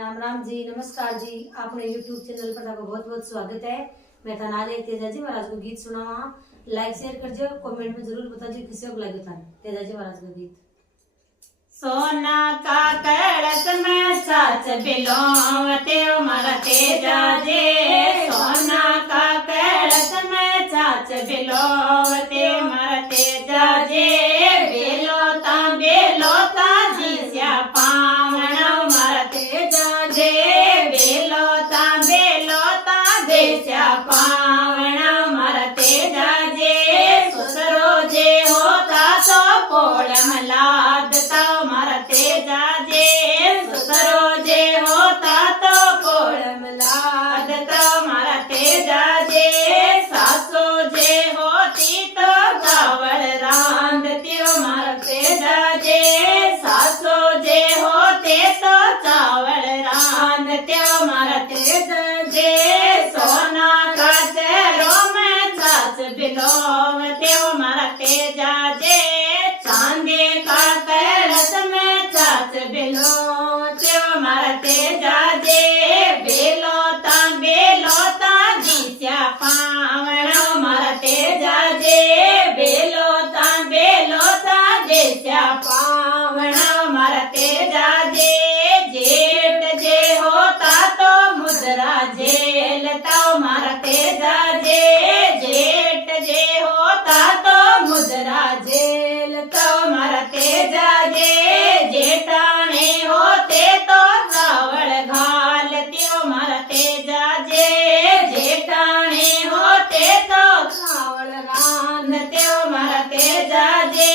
राम राम जी, नमस्कार जी। आपने YouTube channel पर आपका बहुत बहुत स्वागत है। मैं तनाज तेजा जी महाराज को गीत सुनावा। लाइक शेयर कर जो, कमेंट में जरूर बता जो किसी को लगे था तेजा जी महाराज का गीत। सोना का कलश में सच बिलोवते मारा तेजा जे, सोना का कलश में सच बिलोवते मारा तेजा जे, बेलोता जिस्या पावना मारा तेजा जे, बेलोता जिस्या पावना मारा तेजा जे, सुसरो जे होता तो पोळम लादता मारा तेजा जे, सुसरो जे होता तो पोळम लादता मारा तेजा जे, सासो जे होती तो गावळ रांधती मारा तेजा जे, सासो जे होते तो चावळ रांधते मारा तेजा जे, सोना का चेहरो में सास बिलोवते मारा तेजा जे, चांदी का कलश में सास बिलोवते मारा तेजा जे, बेलोता जिस्या पावना मारा तेजा जे, बेलोता जिस्या पावना मारा तेजा जे, जेठ जे होता तो मुद्रा झेलता मारा तेजा जे, जेठ जे होता तो मुद्रा झेलता मारा तेजा जे, जेठाणे होते तो चावळ घालते मारा तेजा जे, जेठाणे होते तो चावळ रांधते मारा तेजा जे,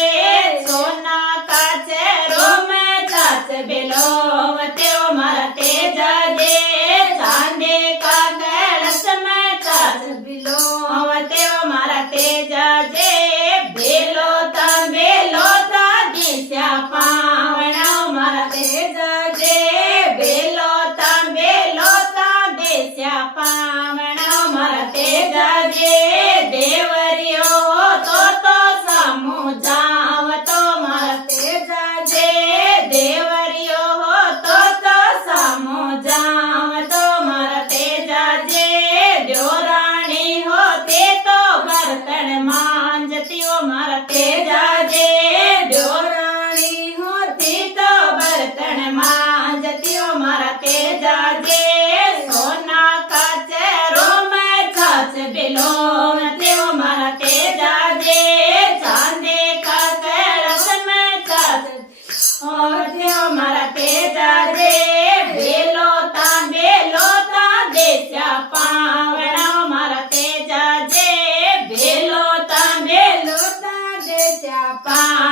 सोना का चेहरो में सास बिलोवते मारा तेजा जे, चांदी का कलश में सास बिलोवते मारा तेजा जे, बेलोता जिस्या पावना मारा तेजा जे, बेलोता जिस्या पावना मारा तेजा जे, देवरियो तो सामू जावतो मारा तेजा जे, देवरियो तो सामू जावतो मारा तेजा जे, देवराणी होते तो बर्तन मांजती मारा तेजा जे, देवराणी होती तो बर्तन मांजती मारा तेजा जे, सोना का चेहरो में सास बिलोवते मारा तेजा जे, चांदी का कलश में सास बिलोवते मारा तेजा जे, बेलोता जिस्या पावना मारा तेजा जे, बेलोता जिस्या पावना